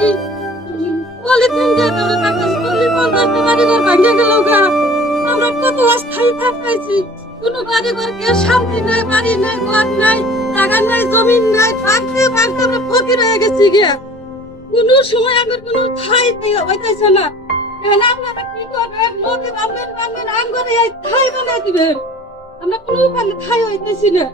কি পলিথিন দিয়ে ধরে রাখতেছি, 40-50টা বাড়িঘর ভাঙে গেল গা। আমরা কত অস্থায়ী থাকাইছি, কোনো বাড়িঘর কে শান্তি নাই, বাড়ি নাই, ঘর নাই, জায়গা নাই, জমিন নাই, ভাগতে ভাগতে আমরা ফকির হয়ে গেছি গিয়া। কোনো সময় আমার কোনো ঠাই হইতেছে না। এখন আপনারা কি করবেন? নদী বান্ধবেন, আঙ্গরে এই ঠাই বানাই দিবেন। আমরা কোনো ওখানে ঠাই হইতেছি না।